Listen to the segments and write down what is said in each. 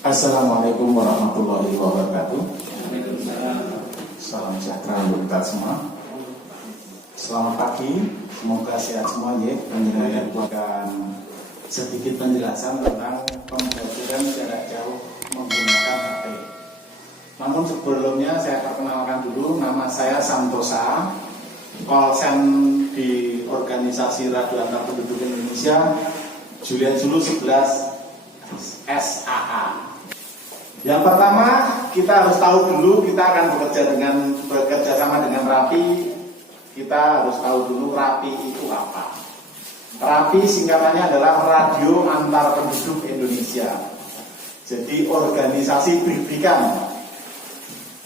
Assalamualaikum warahmatullahi wabarakatuh. Salam sejahtera untuk kita semua. Selamat pagi, semoga sehat semua ya. Penjelasan akan sedikit penjelasan tentang pembelajaran jarak jauh menggunakan HP. Namun sebelumnya saya perkenalkan dulu, nama saya Santosa, Kolsen di Organisasi Radio Antar Penduduk Indonesia, Julian Zulu 11 SAA. Yang pertama, kita harus tahu dulu kita akan bekerja sama dengan RAPI. Kita harus tahu dulu RAPI itu apa. RAPI singkatannya adalah Radio Antar Penduduk Indonesia. Jadi organisasi pendidikan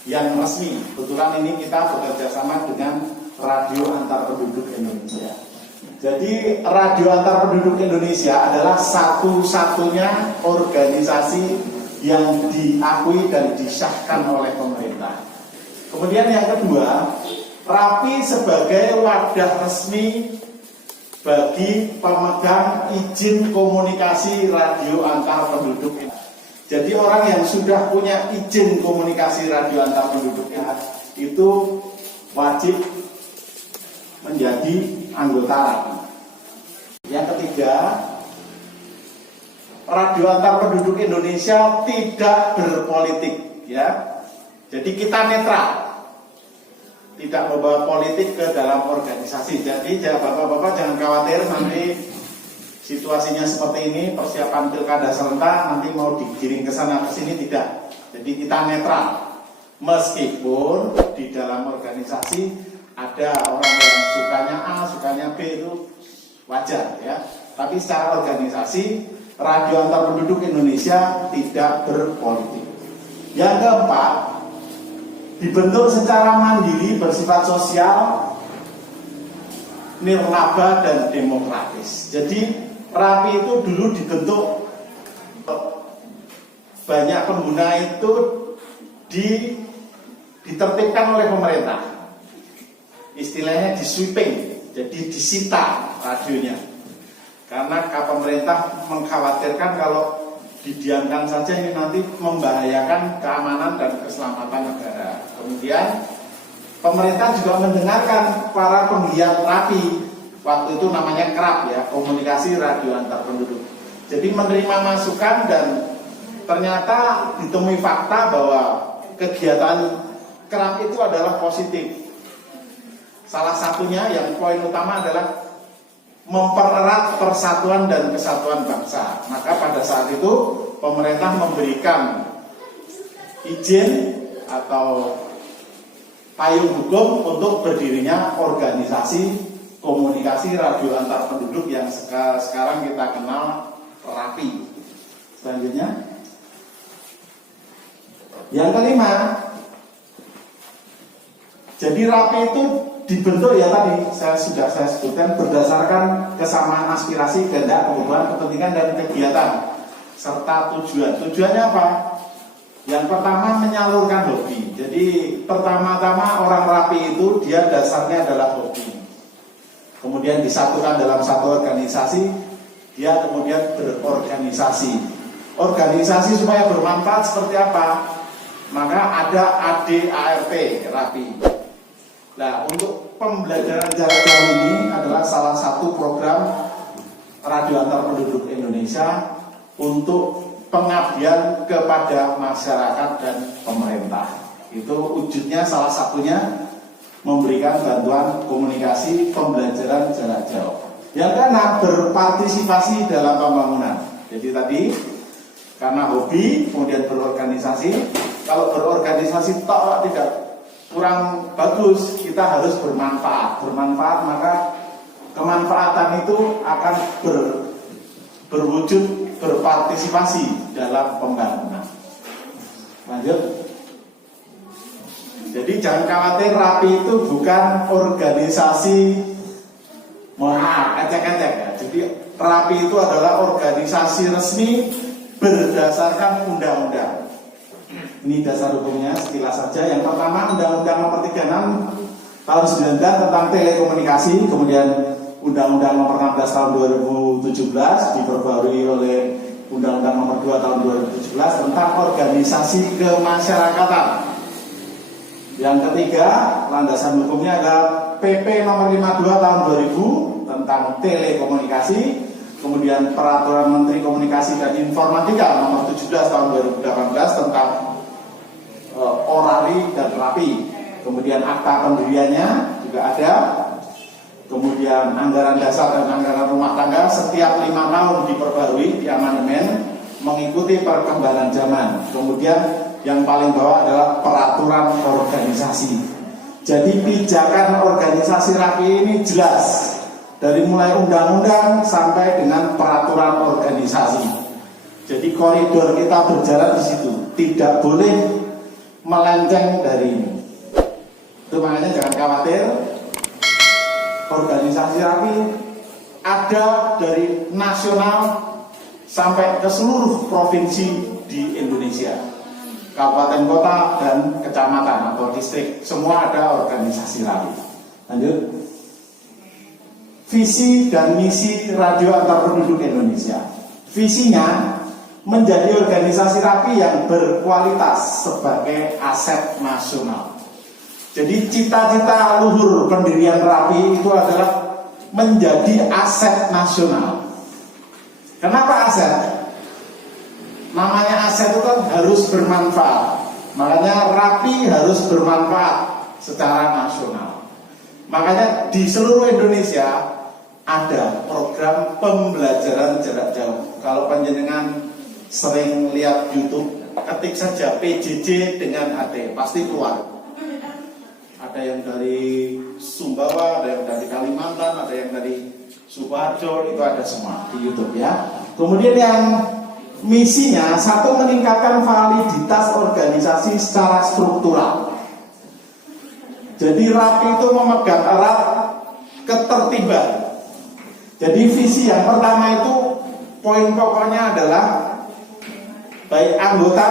yang resmi. Kebetulan ini kita bekerja sama dengan Radio Antar Penduduk Indonesia. Jadi Radio Antar Penduduk Indonesia adalah satu-satunya organisasi yang diakui dan disahkan oleh pemerintah. Kemudian yang kedua, RAPI sebagai wadah resmi bagi pemegang izin komunikasi radio antar penduduk. Jadi orang yang sudah punya izin komunikasi radio antar penduduk itu wajib menjadi anggota RAPI. Yang ketiga, Radio Antar Penduduk Indonesia tidak berpolitik, ya. Jadi kita netral, tidak membawa politik ke dalam organisasi. Jadi bapak-bapak jangan khawatir nanti situasinya seperti ini, persiapan pilkada serentak nanti mau digiring ke sana ke sini, tidak. Jadi kita netral, meskipun di dalam organisasi ada orang yang sukanya A, sukanya B, itu wajar, ya. Tapi secara organisasi Radio Antar Penduduk Indonesia tidak berpolitik. Yang keempat, dibentuk secara mandiri, bersifat sosial, nirlaba dan demokratis. Jadi RAPI itu dulu dibentuk, banyak pengguna itu ditertibkan oleh pemerintah. Istilahnya di sweeping, jadi disita radionya. Karena pemerintah mengkhawatirkan kalau didiamkan saja ini nanti membahayakan keamanan dan keselamatan negara. Kemudian pemerintah juga mendengarkan para penggiat RAPI, waktu itu namanya KRAP, ya, Komunikasi Radio Antar Penduduk. Jadi menerima masukan dan ternyata ditemui fakta bahwa kegiatan KRAP itu adalah positif. Salah satunya yang poin utama adalah mempererat persatuan dan kesatuan bangsa. Maka pada saat itu pemerintah memberikan izin atau payung hukum untuk berdirinya organisasi komunikasi radio antar penduduk yang sekarang kita kenal RAPI. Selanjutnya, yang kelima, jadi RAPI itu dibentuk, ya, tadi saya sebutkan berdasarkan kesamaan aspirasi, kehendak, kebutuhan, kepentingan dan kegiatan serta tujuan. Tujuannya apa? Yang pertama, menyalurkan hobi. Jadi pertama-tama orang RAPI itu dia dasarnya adalah hobi. Kemudian disatukan dalam satu organisasi, dia kemudian berorganisasi. Organisasi supaya bermanfaat seperti apa? Maka ada ADART RAPI. Nah, untuk pembelajaran jarak jauh ini adalah salah satu program Radio Antar Penduduk Indonesia untuk pengabdian kepada masyarakat dan pemerintah. Itu wujudnya salah satunya memberikan bantuan komunikasi pembelajaran jarak jauh. Yang keenam, berpartisipasi dalam pembangunan. Jadi tadi karena hobi, kemudian berorganisasi. Kalau berorganisasi tok tidak kurang bagus, kita harus bermanfaat. Bermanfaat, maka kemanfaatan itu akan berwujud berpartisipasi dalam pembangunan. Lanjut. Jadi jangan khawatir, RAPI itu bukan organisasi, mohon maaf, ecek-ecek, ya. Jadi RAPI itu adalah organisasi resmi berdasarkan undang-undang. Ini dasar hukumnya sekilas saja. Yang pertama, Undang-Undang Nomor 36 Tahun 19 tentang telekomunikasi, kemudian Undang-Undang Nomor 16 Tahun 2017 diperbarui oleh Undang-Undang Nomor 2 Tahun 2017 tentang organisasi kemasyarakatan. Yang ketiga, landasan hukumnya adalah PP Nomor 52 Tahun 2000 tentang telekomunikasi, kemudian Peraturan Menteri Komunikasi dan Informatika Nomor 17 Tahun 2018 tentang orali dan rapi, kemudian akta pendiriannya juga ada, kemudian anggaran dasar dan anggaran rumah tangga setiap 5 tahun diperbarui, diamandemen mengikuti perkembangan zaman. Kemudian yang paling bawah adalah peraturan organisasi. Jadi pijakan organisasi RAPI ini jelas dari mulai undang-undang sampai dengan peraturan organisasi. Jadi koridor kita berjalan di situ, tidak boleh melenceng dari ini. Itu makanya jangan khawatir, organisasi RAPI ada dari nasional sampai ke seluruh provinsi di Indonesia. Kabupaten, kota, dan kecamatan atau distrik, semua ada organisasi RAPI. Lanjut. Visi dan misi Radio Antar Penduduk Indonesia. Visinya menjadi organisasi RAPI yang berkualitas sebagai aset nasional. Jadi cita-cita luhur pendirian RAPI itu adalah menjadi aset nasional. Kenapa aset? Namanya aset itu kan harus bermanfaat. Makanya RAPI harus bermanfaat secara nasional. Makanya di seluruh Indonesia ada program pembelajaran jarak jauh. Kalau panjenengan sering lihat YouTube, ketik saja PJJ dengan AT, pasti keluar. Ada yang dari Sumbawa, ada yang dari Kalimantan, ada yang dari Sukoharjo, itu ada semua di YouTube ya. Kemudian yang misinya, satu, meningkatkan validitas organisasi secara struktural. Jadi RAPI itu memegang erat ketertiban. Jadi visi yang pertama itu poin pokoknya adalah baik anggota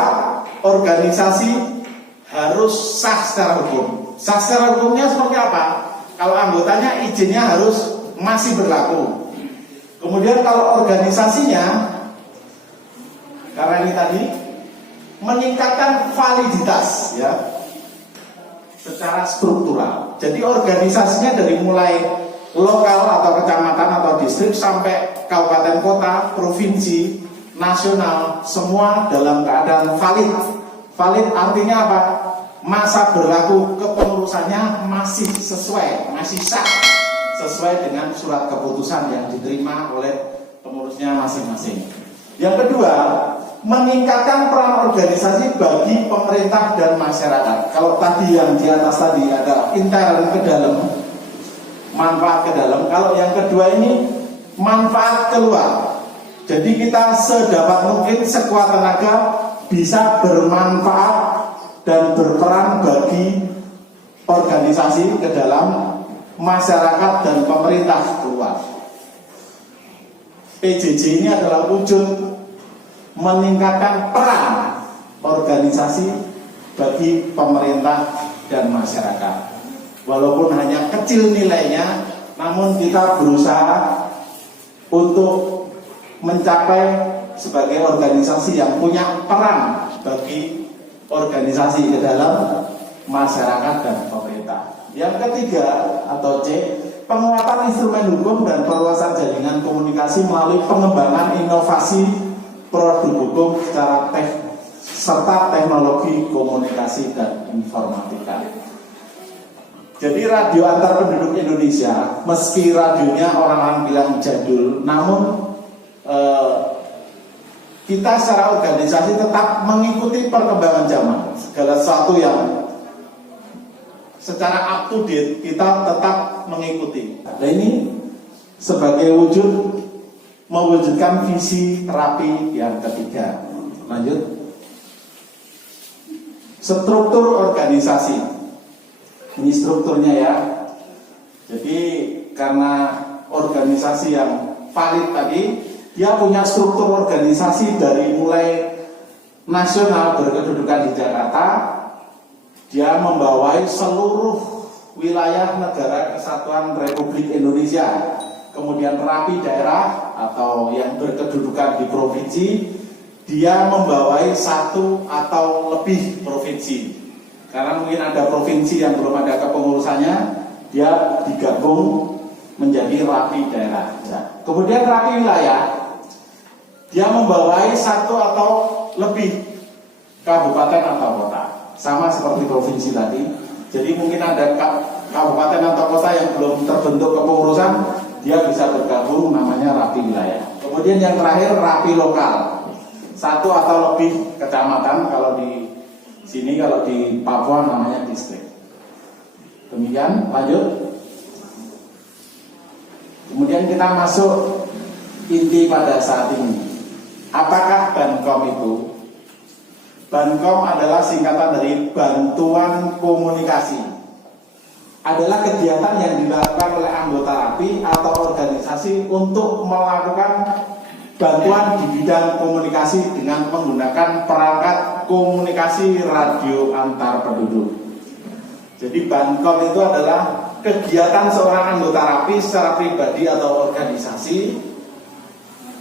organisasi harus sah secara hukum. Sah secara hukumnya seperti apa? Kalau anggotanya izinnya harus masih berlaku. Kemudian kalau organisasinya, karena ini tadi meningkatkan validitas ya secara struktural. Jadi organisasinya dari mulai lokal atau kecamatan atau distrik sampai kabupaten kota, provinsi, nasional, semua dalam keadaan valid. Valid artinya apa? Masa berlaku kepengurusannya masih sesuai, masih sah sesuai dengan surat keputusan yang diterima oleh pengurusnya masing-masing. Yang kedua, meningkatkan peran organisasi bagi pemerintah dan masyarakat. Kalau tadi yang di atas tadi ada intern ke dalam, manfaat ke dalam. Kalau yang kedua ini manfaat keluar. Jadi kita sedapat mungkin sekuat tenaga bisa bermanfaat dan berperan bagi organisasi ke dalam masyarakat dan pemerintah keluar. PJJ ini adalah wujud meningkatkan peran organisasi bagi pemerintah dan masyarakat. Walaupun hanya kecil nilainya, namun kita berusaha untuk mencapai sebagai organisasi yang punya peran bagi organisasi ke dalam masyarakat dan pemerintah. Yang ketiga atau C, penguatan instrumen hukum dan perluasan jaringan komunikasi melalui pengembangan inovasi produk hukum secara serta teknologi komunikasi dan informatika. Jadi Radio Antar Penduduk Indonesia, meski radionya orang-orang bilang jadul, namun kita secara organisasi tetap mengikuti perkembangan zaman. Segala sesuatu yang secara up to date kita tetap mengikuti. Nah ini sebagai wujud mewujudkan visi RAPI yang ketiga. Lanjut. Struktur organisasi. Ini strukturnya ya. Jadi karena organisasi yang valid tadi, dia punya struktur organisasi dari mulai nasional berkedudukan di Jakarta, dia membawai seluruh wilayah negara kesatuan Republik Indonesia, kemudian RAPI daerah, atau yang berkedudukan di provinsi, dia membawai satu atau lebih provinsi. Karena mungkin ada provinsi yang belum ada kepengurusannya, dia digabung menjadi rapi daerah. Kemudian rapi wilayah, dia membawai satu atau lebih kabupaten atau kota, sama seperti provinsi tadi. Jadi mungkin ada kabupaten atau kota yang belum terbentuk kepengurusan, dia bisa bergabung, namanya rapi wilayah. Kemudian yang terakhir rapi lokal, satu atau lebih kecamatan. Kalau di sini, kalau di Papua namanya distrik. Demikian, lanjut. Kemudian kita masuk inti pada saat ini. Apakah Bankom itu? Bankom adalah singkatan dari Bantuan Komunikasi. Adalah kegiatan yang dilakukan oleh anggota rapi atau organisasi untuk melakukan bantuan di bidang komunikasi dengan menggunakan perangkat komunikasi radio antar penduduk. Jadi Bankom itu adalah kegiatan seorang anggota rapi secara pribadi atau organisasi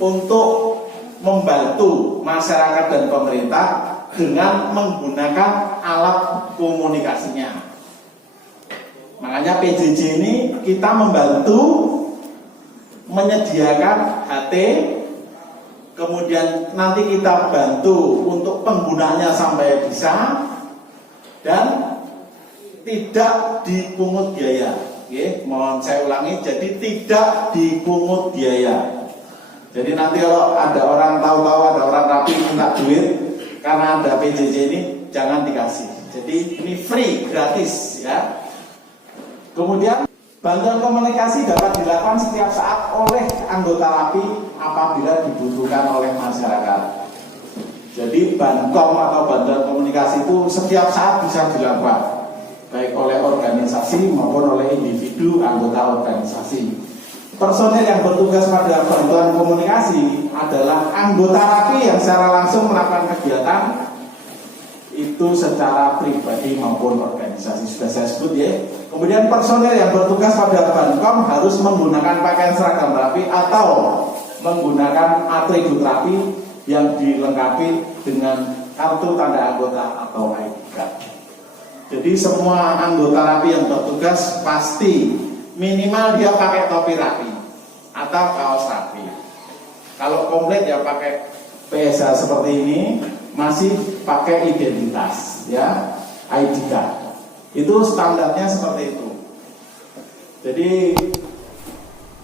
untuk membantu masyarakat dan pemerintah dengan menggunakan alat komunikasinya. Makanya PJJ ini kita membantu menyediakan HT, kemudian nanti kita bantu untuk penggunanya sampai bisa, dan tidak dipungut biaya. Oke, mohon saya ulangi, jadi tidak dipungut biaya. Jadi nanti kalau ada orang tahu-tahu ada orang rapi minta duit karena ada PJJ ini, jangan dikasih. Jadi ini free, gratis ya. Kemudian bantuan komunikasi dapat dilakukan setiap saat oleh anggota rapi apabila dibutuhkan oleh masyarakat. Jadi Bankom atau bantuan komunikasi itu setiap saat bisa dilakukan, baik oleh organisasi maupun oleh individu anggota organisasi. Personel yang bertugas pada bantuan komunikasi adalah anggota rapi yang secara langsung melakukan kegiatan itu secara pribadi maupun organisasi, sudah saya sebut ya. Kemudian personel yang bertugas pada Bankom harus menggunakan pakaian seragam rapi atau menggunakan atribut rapi yang dilengkapi dengan kartu tanda anggota atau ID card. Jadi semua anggota rapi yang bertugas pasti minimal dia pakai topi rapi atau kaos rapi. Kalau komplit ya pakai PSH seperti ini, masih pakai identitas ya, ID card. Itu standarnya seperti itu. Jadi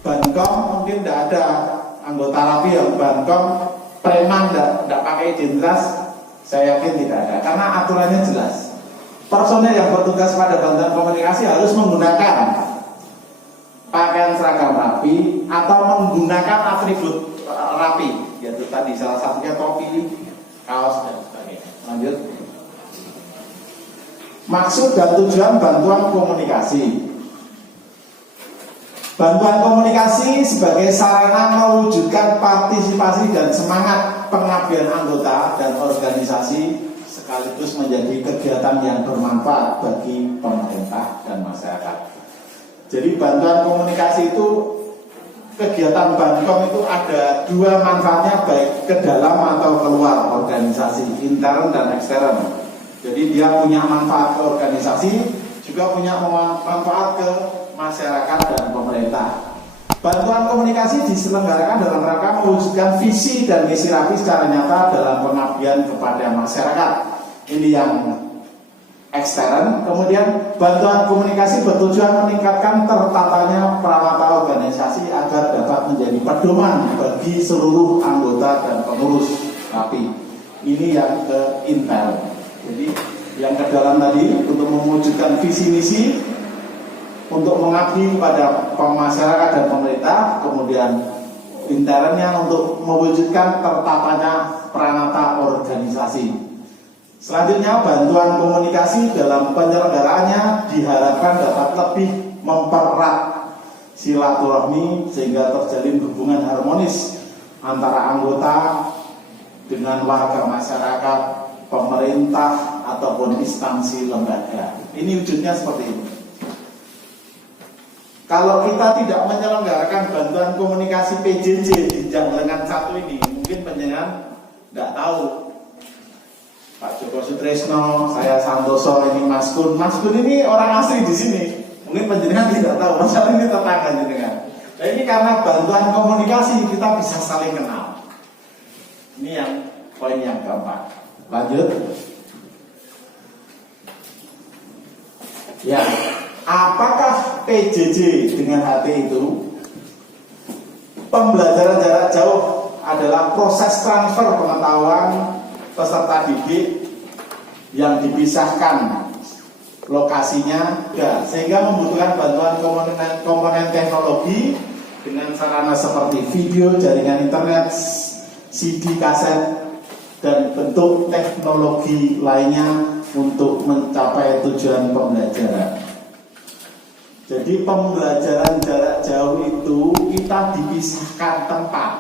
Bankom mungkin tidak ada anggota rapi yang Bankom preman tidak pakai identitas, saya yakin tidak ada, karena aturannya jelas. Personel yang bertugas pada bantuan komunikasi harus menggunakan pakaian seragam rapi atau menggunakan atribut rapi, yaitu tadi salah satunya topi, kaos dan sebagainya. Lanjut. Maksud dan tujuan bantuan komunikasi. Bantuan komunikasi sebagai sarana mewujudkan partisipasi dan semangat pengabdian anggota dan organisasi, sekaligus menjadi kegiatan yang bermanfaat bagi pemerintah dan masyarakat. Jadi bantuan komunikasi itu, kegiatan Bankom itu ada dua manfaatnya, baik ke dalam atau keluar organisasi, intern dan ekstern. Jadi dia punya manfaat ke organisasi, juga punya manfaat ke masyarakat dan pemerintah. Bantuan komunikasi diselenggarakan dalam rangka mewujudkan visi dan misi rapi secara nyata dalam pengabdian kepada masyarakat. Ini yang ekstern. Kemudian bantuan komunikasi bertujuan meningkatkan tertatanya perawatan organisasi agar dapat menjadi pedoman bagi seluruh anggota dan pengurus rapi. Ini yang ke intern. Jadi yang ke dalam tadi untuk mewujudkan visi misi, untuk mengabdi pada masyarakat dan pemerintah. Kemudian internnya untuk mewujudkan tertatanya peranata organisasi. Selanjutnya bantuan komunikasi dalam penyelenggaraannya diharapkan dapat lebih mempererat silaturahmi sehingga terjalin hubungan harmonis antara anggota dengan warga masyarakat, pemerintah ataupun instansi lembaga. Ini wujudnya seperti ini. Kalau kita tidak menyelenggarakan bantuan komunikasi PJJ di jenjang lengan 1 ini, mungkin penjenengan tidak tahu. Pak Joko Sutrisno, saya Santoso, ini Mas Kun. Mas Kun ini orang asli di sini. Mungkin penjenengan tidak tahu, masalah ini tetangga jenengan. Nah, ini karena bantuan komunikasi kita bisa saling kenal. Ini yang poin yang gampang. Lanjut. Ya, apakah PJJ dengan HT itu? Pembelajaran jarak jauh adalah proses transfer pengetahuan peserta didik yang dipisahkan lokasinya, ya, sehingga membutuhkan bantuan komponen teknologi dengan sarana seperti video, jaringan internet, CD, kaset, dan bentuk teknologi lainnya untuk mencapai tujuan pembelajaran. Jadi pembelajaran jarak jauh itu kita dipisahkan tempat.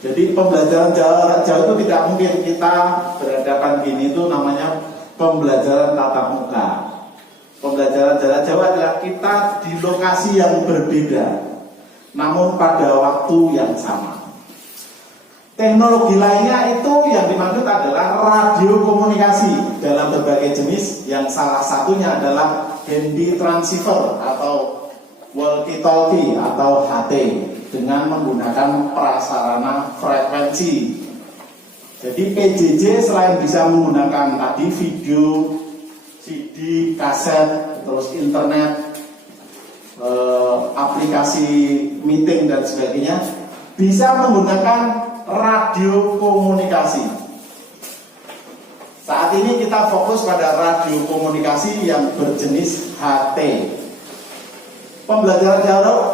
Jadi pembelajaran jarak jauh itu tidak mungkin kita berhadapan gini, itu namanya pembelajaran tatap muka. Pembelajaran jarak jauh adalah kita di lokasi yang berbeda, namun pada waktu yang sama. Teknologi lainnya itu yang dimaksud adalah radio komunikasi dalam berbagai jenis, yang salah satunya adalah handy transceiver atau walkie-talkie atau HT dengan menggunakan prasarana frekuensi. Jadi PJJ selain bisa menggunakan tadi video, CD, kaset, terus internet, aplikasi meeting dan sebagainya, bisa menggunakan radio komunikasi. Saat ini kita fokus pada radio komunikasi yang berjenis HT. Pembelajaran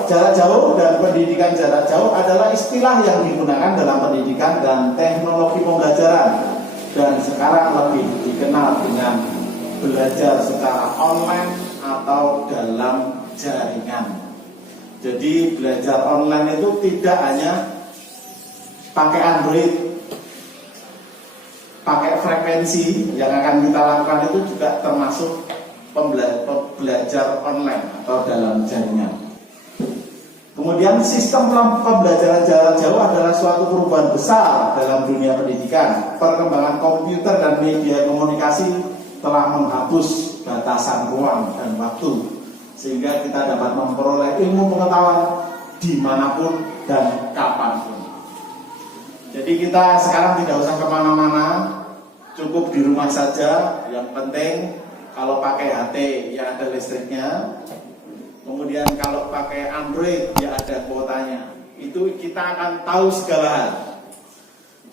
jarak jauh dan pendidikan jarak jauh adalah istilah yang digunakan dalam pendidikan dan teknologi pembelajaran, dan sekarang lebih dikenal dengan belajar secara online atau dalam jaringan. Jadi belajar online itu tidak hanya pakai Android, pakai frekuensi yang akan kita lakukan, itu juga termasuk belajar online atau dalam jaringan. Kemudian sistem pembelajaran jarak jauh adalah suatu perubahan besar dalam dunia pendidikan. Perkembangan komputer dan media komunikasi telah menghapus batasan ruang dan waktu, sehingga kita dapat memperoleh ilmu pengetahuan dimanapun dan kapanpun. Jadi kita sekarang tidak usah kemana-mana, cukup di rumah saja. Yang penting kalau pakai HT ya ada listriknya, kemudian kalau pakai Android ya ada kuotanya. Itu kita akan tahu segala hal.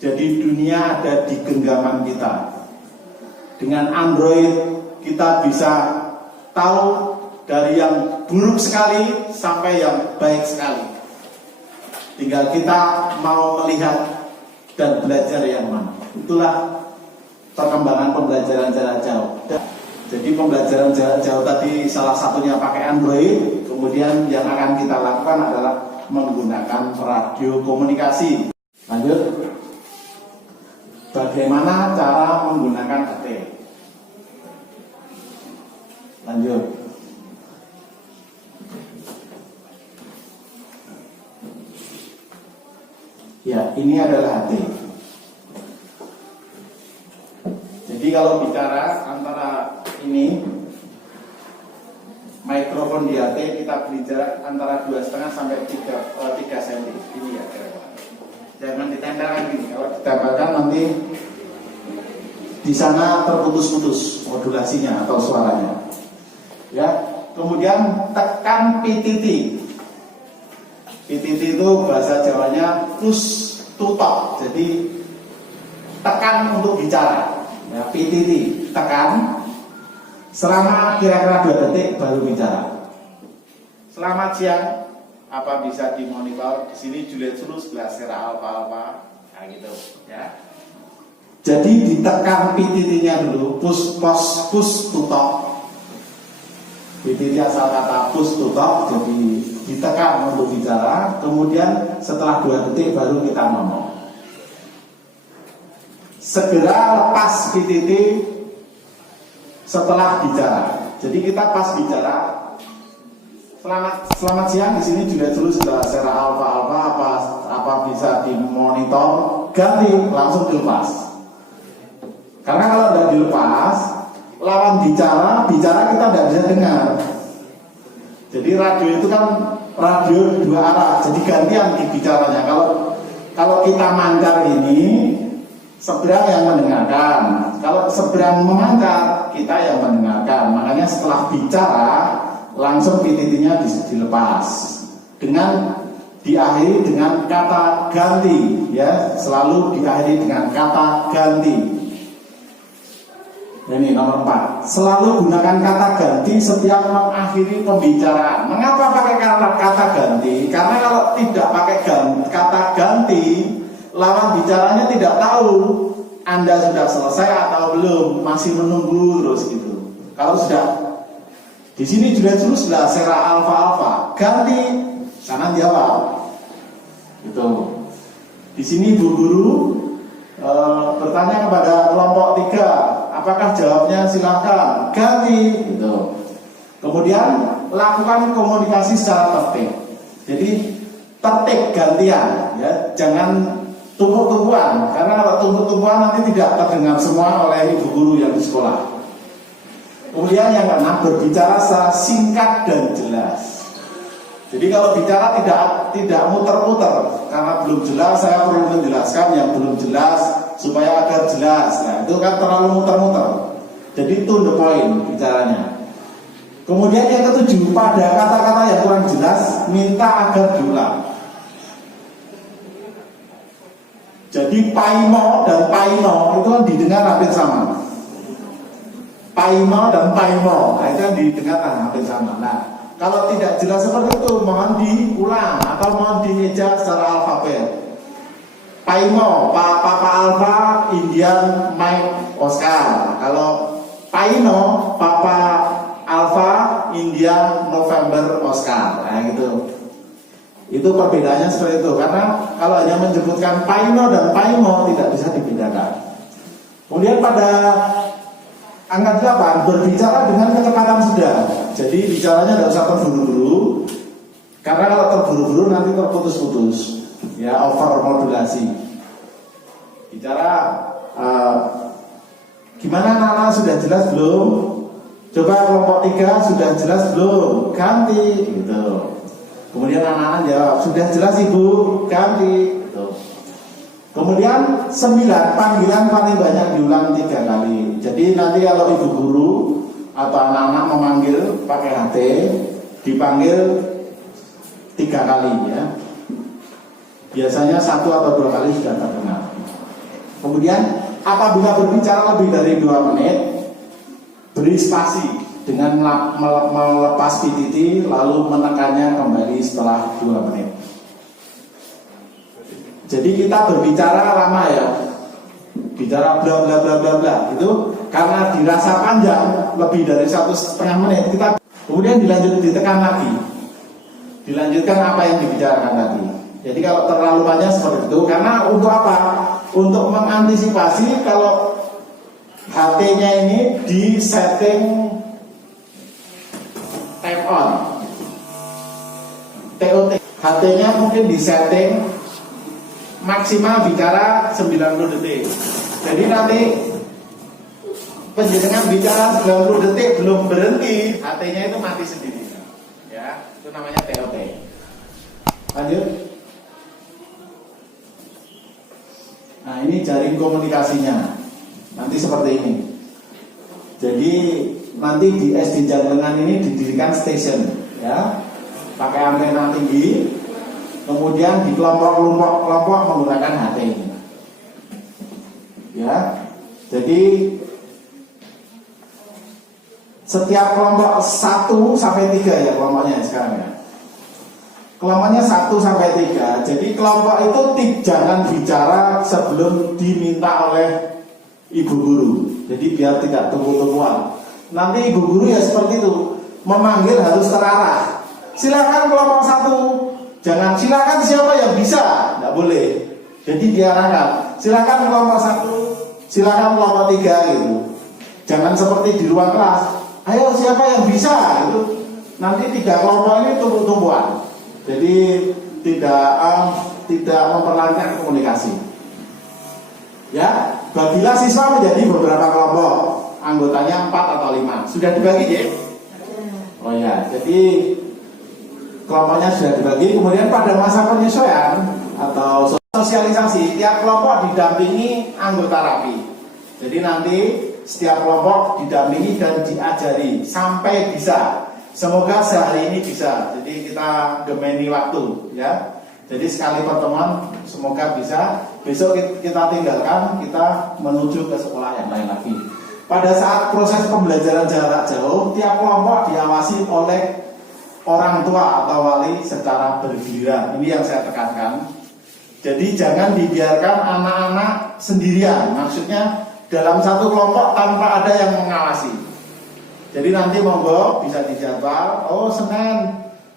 Jadi dunia ada di genggaman kita. Dengan Android kita bisa tahu dari yang buruk sekali sampai yang baik sekali. Tinggal kita mau melihat dan belajar yang mana. Itulah perkembangan pembelajaran jarak jauh. Jadi pembelajaran jarak jauh tadi salah satunya pakai Android. Kemudian yang akan kita lakukan adalah menggunakan radio komunikasi. Lanjut. Bagaimana cara menggunakan HT? Lanjut. Ya, ini adalah HT. Jadi kalau bicara antara ini mikrofon di HT, kita beri jarak antara 2,5 sampai 3 cm. Ini ya kira-kira. Jangan ditempelkan gini. Kalau ditempelkan nanti di sana terputus-putus modulasinya atau suaranya. Ya. Kemudian tekan PTT. PTT itu bahasa Jawanya push to talk. Jadi tekan untuk bicara. Ya, PTT, tekan selama kira-kira 2 detik baru bicara. Selamat siang. Apa bisa dimonitor? Di sini Juliet Sulu sebelah Sera Alfa. Nah gitu, ya. Jadi ditekan PTT-nya dulu, push to talk. PTT asal kata push to talk, jadi ditekan untuk bicara, kemudian setelah 2 detik baru kita ngomong. Segera lepas PTT setelah bicara. Jadi kita pas bicara, Selamat siang. Di sini juga dulu sudah secara alfa apa bisa dimonitor, ganti langsung dilepas. Karena kalau tidak dilepas, lawan bicara kita tidak bisa dengar. Jadi radio itu kan radio dua arah, jadi gantian bicaranya. Kalau kita mancar ini, seberang yang mendengarkan. Kalau seberang memancar, kita yang mendengarkan. Makanya setelah bicara, langsung PTT-nya dilepas dengan diakhiri dengan kata ganti, ya, selalu diakhiri dengan kata ganti. Ini nomor 4. Selalu gunakan kata ganti setiap mengakhiri pembicaraan. Mengapa pakai kata ganti? Karena kalau tidak pakai kata ganti, lawan bicaranya tidak tahu Anda sudah selesai atau belum, masih menunggu terus gitu. Kalau sudah di sini juga sudah secara alfa ganti, sana jawab. Itu. Di sini Bu Guru bertanya kepada kelompok 3, apakah jawabnya silakan ganti. Gitu. Kemudian lakukan komunikasi secara tertib. Jadi tertib gantian, ya, jangan tumpuk-tumpuan. Karena kalau tumpuk-tumpuan nanti tidak terdengar semua oleh ibu guru yang di sekolah. Kemudian yang keenam, berbicara secara singkat dan jelas. Jadi kalau bicara tidak muter-muter, karena belum jelas saya perlu menjelaskan yang belum jelas supaya agar jelas. Nah, itu kan terlalu muter-muter. Jadi to the point bicaranya. Kemudian yang ketujuh, pada kata-kata yang kurang jelas minta agar diulang. Jadi paimo dan paino itu kan didengar hampir sama. Paimo dan paimo, nah, itu kan didengar hampir sama. Nah, kalau tidak jelas seperti itu, mohon diulang atau mohon dimeja secara alfabet. Paimo, Papa Alpha, Indian Mike Oscar. Kalau paino, Papa Alpha, Indian November Oscar. Nah, gitu. Itu perbedaannya seperti itu. Karena kalau hanya menyebutkan paino dan paimo tidak bisa dibedakan. Kemudian pada angka 8, berbicara dengan kecepatan sedang. Jadi bicaranya tidak usah terburu-buru. Karena kalau terburu-buru nanti terputus-putus, ya, overmodulasi. Bicara gimana Nana, sudah jelas belum? Coba kelompok 3 sudah jelas belum? Ganti, gitu. Kemudian anak-anak jawab, sudah jelas Ibu, ganti, gitu. Kemudian 9, panggilan paling banyak diulang 3 kali. Jadi nanti kalau ibu guru atau anak-anak memanggil pakai HT, dipanggil 3 kali, ya. Biasanya 1 atau 2 kali sudah terdengar. Kemudian apabila berbicara lebih dari 2 menit, beri spasi dengan melepas PTT lalu menekannya kembali setelah 2 menit. Jadi kita berbicara lama, ya, bicara bla bla bla bla bla itu karena dirasa panjang lebih dari 1,5 menit, kita kemudian ditekan lagi, dilanjutkan apa yang dibicarakan tadi. Jadi kalau terlalu panjang seperti itu, karena untuk apa? Untuk mengantisipasi kalau HT-nya ini di setting time on, TOT, HT-nya mungkin di setting maksimal bicara 90 detik. Jadi nanti penjenengan bicara 90 detik belum berhenti, HT-nya itu mati sendiri. Ya, itu namanya TOT. Lanjut. Nah, ini jaring komunikasinya. Nanti seperti ini. Jadi nanti di SD Janglengan ini didirikan station, ya, pakai antena tinggi. Kemudian di kelompok-kelompok menggunakan HT ini, ya. Jadi setiap kelompok 1 sampai 3, ya, kelompoknya sekarang, ya. Kelompoknya 1 sampai 3. Jadi kelompok itu jangan bicara sebelum diminta oleh ibu guru. Jadi biar tidak tunggu-tungguan. Nanti ibu guru ya seperti itu, memanggil harus terarah. Silakan kelompok 1. Jangan silakan siapa yang bisa, tidak boleh. Jadi diarahkan, silakan kelompok 1, silakan kelompok 3 gitu. Jangan seperti di ruang kelas, ayo siapa yang bisa gitu. nanti 3 kelompok ini tumbuh-tumbuhan. Jadi tidak memperlancar komunikasi. Ya, bagilah siswa menjadi beberapa kelompok, anggotanya 4 atau 5. Sudah dibagi ya? Oh ya, jadi kelompoknya sudah dibagi. Kemudian pada masa penyesuaian atau sosialisasi, tiap kelompok didampingi anggota rapi. Jadi nanti setiap kelompok didampingi dan diajari sampai bisa. Semoga sehari ini bisa. Jadi kita gemeni waktu, ya. Jadi sekali pertemuan semoga bisa. Besok kita tinggalkan, kita menuju ke sekolah yang lain lagi. Pada saat proses pembelajaran jarak jauh, tiap kelompok diawasi oleh orang tua atau wali secara bergiliran. Ini yang saya tekankan. Jadi jangan dibiarkan anak-anak sendirian. Maksudnya dalam satu kelompok tanpa ada yang mengawasi. Jadi nanti monggo bisa dijadwal. Oh, Senin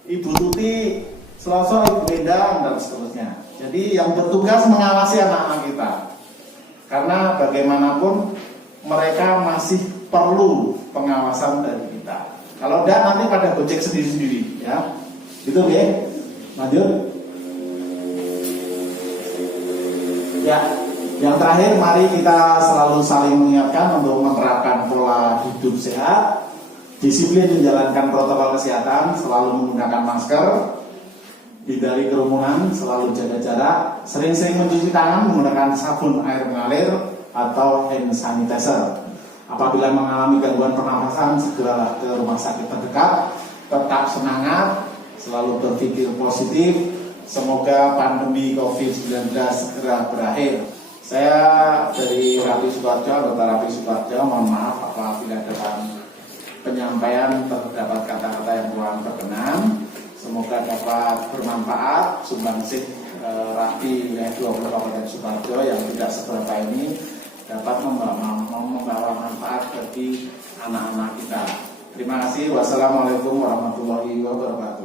Ibu Tuti, Selasa Ibu Endang, dan seterusnya. Jadi yang bertugas mengawasi anak-anak kita. Karena bagaimanapun mereka masih perlu pengawasan dari kita. Kalau enggak nanti pada gojek sendiri-sendiri, ya. Gitu ya. Lanjut. Ya, yang terakhir mari kita selalu saling mengingatkan untuk menerapkan pola hidup sehat, disiplin menjalankan protokol kesehatan, selalu menggunakan masker, hindari kerumunan, selalu jaga jarak, sering-sering mencuci tangan menggunakan sabun air mengalir atau hand sanitizer. Apabila mengalami gangguan pernafasan, segeralah ke rumah sakit terdekat. Tetap semangat, selalu berpikir positif. Semoga pandemi COVID-19 segera berakhir. Saya dari Rapi Sukoharjo, anggota Rapi Sukoharjo, mohon maaf apabila dalam penyampaian terdapat kata-kata yang kurang berkenan. Semoga dapat bermanfaat. Sumbangsih Rapi wilayah 20 Kabupaten Sukoharjo yang tidak seberapa ini dapat membawa manfaat bagi anak-anak kita. Terima kasih. Wassalamualaikum warahmatullahi wabarakatuh.